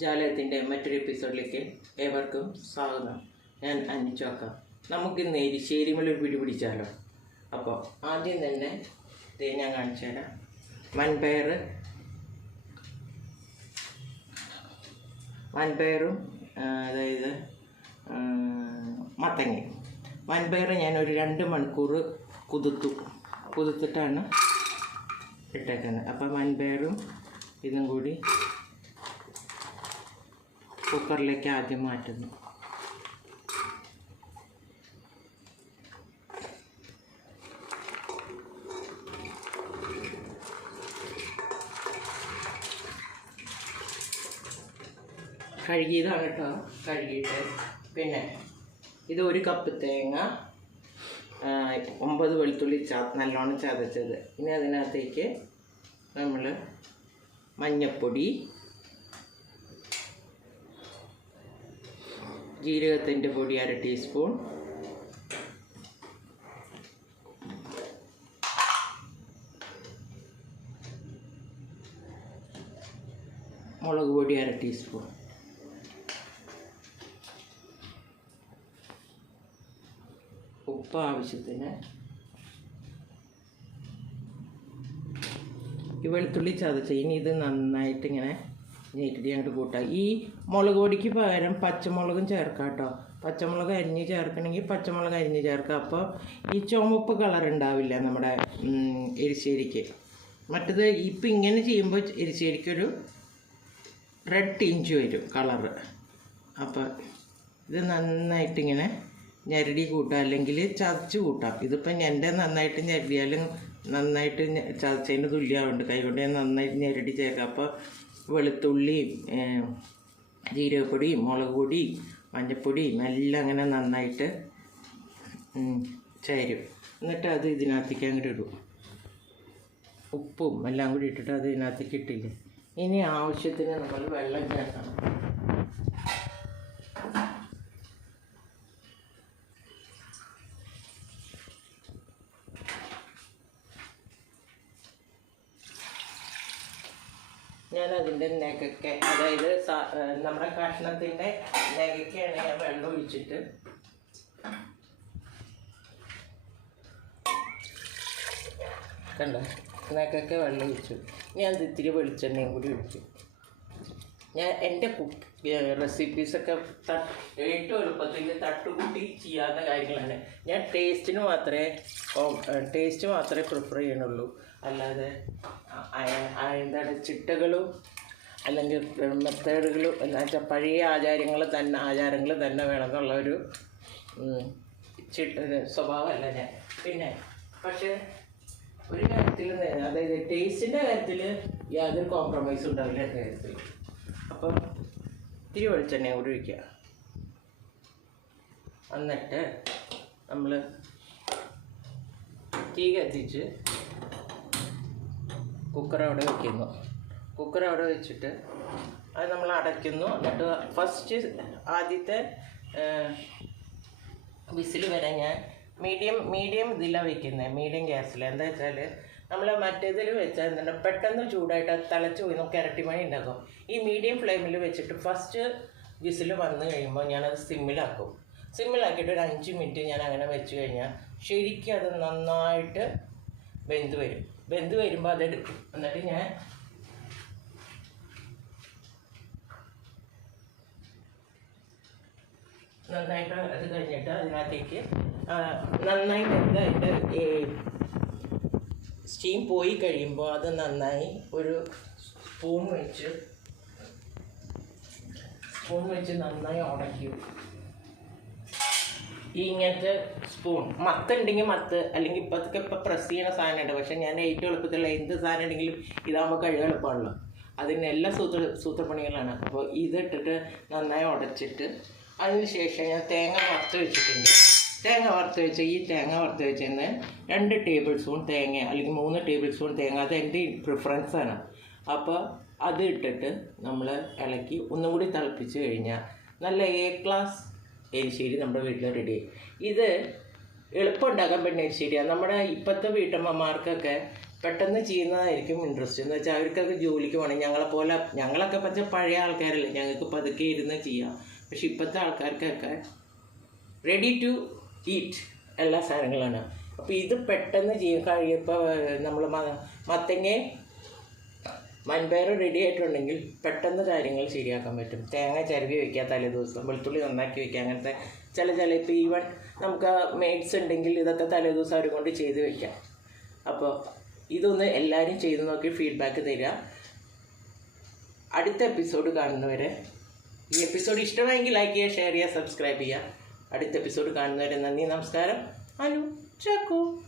ജാലകത്തിന്റെ മറ്റൊരു എപ്പിസോഡിലേക്ക് ഏവർക്കും സ്വാഗതം. ഞാൻ അനിച്ചോക്ക നമുക്കിന്ന് എരിശ്ശേരിമേൽ ഒരു പിടി പിടിച്ചാലോ അപ്പോൾ ആദ്യം തന്നെ ഇതേ ഞാൻ കാണിച്ചു തരാം. വൻപയർ വൻപയറും അതായത് മത്തങ്ങയും. വൻപയർ ഞാൻ ഒരു രണ്ട് മണിക്കൂർ കുതിർത്തു കുതിർത്തിട്ടാണ് ഇട്ടേക്കുന്നത്. അപ്പം വൻപയറും ഇതും കൂടി കുക്കറിലേക്ക് ആദ്യം മാറ്റുന്നു. കഴുകിയതാണ് കേട്ടോ. കഴുകിയിട്ട് പിന്നെ ഇത് ഒരു കപ്പ് തേങ്ങ ഒമ്പത് വെളുത്തുള്ളി ചാ നല്ലോണം ചതച്ചത്. ഇനി അതിനകത്തേക്ക് നമ്മൾ മഞ്ഞപ്പൊടി ജീരകത്തിന്റെ പൊടി അര ടീസ്പൂൺ. മുളക് പൊടി അര ടീസ്പൂൺ. ഉപ്പ് ആവശ്യത്തിന് ഈ വെളുത്തുള്ളി ചതച്ച്. ഇനി ഇത് നന്നായിട്ട് ഇങ്ങനെ നീട്ടിട്ട് അങ്ങോട്ട് കൂട്ടാം. ഈ മുളക് പൊടിക്ക് പകരം പച്ചമുളകും ചേർക്കാം കേട്ടോ. പച്ചമുളക് അരിഞ്ഞ് ചേർക്കണമെങ്കിൽ പച്ചമുളക് അരിഞ്ഞ് ചേർക്കാം. അപ്പോൾ ഈ ചുമപ്പ് കളർ ഉണ്ടാവില്ല നമ്മുടെ എരിശ്ശേരിക്ക്. മറ്റത് ഇപ്പം ഇങ്ങനെ ചെയ്യുമ്പോൾ എരിശ്ശേരിക്കൊരു റെഡ് ടിഞ്ച് വരും കളറ്. അപ്പോൾ ഇത് നന്നായിട്ടിങ്ങനെ ഞെരടി കൂട്ടാം. അല്ലെങ്കിൽ ചതച്ച് കൂട്ടാം. ഇതിപ്പം എന്റെ നന്നായിട്ട് ഞെരടിയാലും നന്നായിട്ട് ചതച്ചതിന് തുല്യമാവുന്നുണ്ട്. കൈകൊണ്ട് ഞാൻ നന്നായിട്ട് ഞെരടി ചേർക്കാം. അപ്പോൾ വെളുത്തുള്ളിയും ജീരകപ്പൊടിയും മുളക് പൊടി മഞ്ഞപ്പൊടിയും എല്ലാം അങ്ങനെ നന്നായിട്ട് ചേരും. എന്നിട്ട് അത് ഇതിനകത്തേക്ക് അങ്ങോട്ട് ഇടും. ഉപ്പും എല്ലാം കൂടി ഇട്ടിട്ട് അത് ഇതിനകത്തേക്ക് ഇട്ടില്ലേ? ഇനി ആവശ്യത്തിന് നമ്മൾ വെള്ളം ചേർക്കണം. ഞാൻ അതിന്റെ നെകക്കെ അതായത് നമ്മുടെ കഷ്ണത്തിന്റെ നെകക്കാണ് ഞാൻ വെള്ളം ഒഴിച്ചിട്ട്. കണ്ടോ? നെകക്കെ വെള്ളം ഒഴിച്ചു. ഞാൻ ഇത് ഇത്തിരി വെളിച്ചെണ്ണയും കൂടി ഒഴിച്ചു. ഞാൻ എന്റെ കുക്ക് റെസിപ്പീസൊക്കെ ഏറ്റവും എളുപ്പത്തിൽ തട്ടുകൂട്ടി ചെയ്യാവുന്ന കാര്യങ്ങളാണ്. ഞാൻ ടേസ്റ്റിന് മാത്രമേ ടേസ്റ്റ് മാത്രമേ പ്രിഫർ ചെയ്യണുള്ളൂ. അല്ലാതെ എന്താണ് ചിട്ടകളും അല്ലെങ്കിൽ മെത്തേഡുകളും എന്താ വെച്ചാൽ പഴയ ആചാരങ്ങൾ തന്നെ ആചാരങ്ങൾ തന്നെ വേണമെന്നുള്ള ഒരു ചിട്ട സ്വഭാവമല്ല ഞാൻ. പിന്നെ പക്ഷേ ഒരു കാര്യത്തിൽ അതായത് ടേസ്റ്റിന്റെ കാര്യത്തിൽ യാതൊരു കോംപ്രമൈസും ഉണ്ടാവില്ല എന്റെ കാര്യത്തിൽ. അപ്പം ഇത്തിരി വെളിച്ചെണ്ണ കൂടി ഒഴിക്കുക. എന്നിട്ട് നമ്മൾ തീ കത്തിച്ച് കുക്കർ അവിടെ വെക്കുന്നു. കുക്കർ അവിടെ വെച്ചിട്ട് അത് നമ്മൾ അടയ്ക്കുന്നു. എന്നിട്ട് ഫസ്റ്റ് ആദ്യത്തെ വിസിൽ വരെ ഞാൻ മീഡിയം മീഡിയം ഇതിലാണ് വെക്കുന്നത് മീഡിയം ഗ്യാസിൽ എന്താ വെച്ചാൽ നമ്മൾ മറ്റേതിൽ വെച്ചാൽ എന്താണ് പെട്ടെന്ന് ചൂടായിട്ട് അത് തിളച്ച് പോയി. നമുക്ക് ഇരട്ടി മണി ഉണ്ടാക്കും. ഈ മീഡിയം ഫ്ലെയിമിൽ വെച്ചിട്ട് ഫസ്റ്റ് വിസിൽ വന്നു കഴിയുമ്പോൾ ഞാനത് സിമ്മിലാക്കും. സിമ്മിലാക്കിയിട്ട് ഒരു അഞ്ച് മിനിറ്റ് ഞാൻ അങ്ങനെ വെച്ച് കഴിഞ്ഞാൽ ശരിക്കും അത് നന്നായിട്ട് വെന്ത് വരും. വെന്ത് വരുമ്പോൾ അതെടുക്കും എന്നിട്ട് ഞാൻ നന്നായിട്ട് അത് കഴിഞ്ഞിട്ട് അതിനകത്തേക്ക് നന്നായി വെന്ത് അതിന്റെ സ്റ്റീം പോയി കഴിയുമ്പോൾ അത് നന്നായി ഒരു സ്പൂൺ വെച്ച് സ്പൂൺ വെച്ച് നന്നായി ഉടയ്ക്കും ഈ ഇങ്ങനത്തെ സ്പൂൺ മത്ത് ഉണ്ടെങ്കിൽ മത്ത് അല്ലെങ്കിൽ ഇപ്പോഴത്തെ ഇപ്പം പ്രസ് ചെയ്യണ സാധനമുണ്ട് പക്ഷെ ഞാൻ ഏറ്റവും എളുപ്പത്തിലുള്ള എന്ത് സാധനം ഉണ്ടെങ്കിലും ഇതാകുമ്പോൾ കഴുകാൻ എളുപ്പമാണല്ലോ അതിന് എല്ലാ സൂത്ര സൂത്രപ്പണികളാണ്. അപ്പോൾ ഇതിട്ടിട്ട് നന്നായി ഉടച്ചിട്ട് അതിന് ശേഷം ഞാൻ തേങ്ങ വറുത്ത് വെച്ചിട്ടുണ്ട്. തേങ്ങ വറുത്ത് വെച്ച ഈ തേങ്ങ വറുത്ത് വെച്ചതിന് രണ്ട് ടേബിൾ സ്പൂൺ തേങ്ങ അല്ലെങ്കിൽ മൂന്ന് ടേബിൾ സ്പൂൺ തേങ്ങ. അത് എന്റെ പ്രിഫറൻസാണ് അപ്പോൾ അത് ഇട്ടിട്ട് നമ്മൾ ഇളക്കി ഒന്നും കൂടി തിളപ്പിച്ച് കഴിഞ്ഞാൽ നല്ല എ ക്ലാസ് എരിശ്ശേരി നമ്മുടെ വീട്ടിൽ റെഡി ഇത് എളുപ്പം ഉണ്ടാക്കാൻ പറ്റുന്ന എരിശ്ശേരിയാണ് നമ്മുടെ ഇപ്പോഴത്തെ വീട്ടമ്മമാർക്കൊക്കെ പെട്ടെന്ന് ചെയ്യുന്നതായിരിക്കും ഇൻട്രസ്റ്റ് എന്ന് വെച്ചാൽ അവർക്കൊക്കെ ജോലിക്ക് പോകണം. ഞങ്ങളെപ്പോലെ ഞങ്ങളൊക്കെ പക്ഷേ പഴയ ആൾക്കാരല്ലേ. ഞങ്ങൾക്ക് പതുക്കെ ഇരുന്ന് ചെയ്യാം. പക്ഷെ ഇപ്പോഴത്തെ ആൾക്കാർക്കൊക്കെ റെഡി ടു ഈറ്റ് എല്ലാ സാധനങ്ങളാണ്. അപ്പോൾ ഇത് പെട്ടെന്ന് ചെയ്യും. കഴിയപ്പോൾ നമ്മൾ മത്തങ്ങയും മൺപയർ റെഡി ആയിട്ടുണ്ടെങ്കിൽ പെട്ടെന്ന് കാര്യങ്ങൾ ശരിയാക്കാൻ പറ്റും. തേങ്ങ ചരുവി വയ്ക്കുക തലേ ദിവസം വെളുത്തുള്ളി നന്നാക്കി വയ്ക്കുക അങ്ങനത്തെ ചില ചില ഇപ്പോൾ ഈവൻ നമുക്ക് മെയ്ഡ്സ് ഉണ്ടെങ്കിൽ ഇതൊക്കെ തലേ ദിവസം അവർ കൊണ്ട് ചെയ്ത് വയ്ക്കാം അപ്പോൾ ഇതൊന്ന് എല്ലാവരും ചെയ്ത് നോക്കി ഫീഡ്ബാക്ക് തരിക. അടുത്ത എപ്പിസോഡ് കാണുന്നവരെ ഈ എപ്പിസോഡ് ഇഷ്ടമായെങ്കിൽ ലൈക്ക് ചെയ്യുക ഷെയർ ചെയ്യുക സബ്സ്ക്രൈബ് ചെയ്യുക. അടുത്ത എപ്പിസോഡ് കാണുന്നവരെ നന്ദി നമസ്കാരം. അനു ചാക്കോ.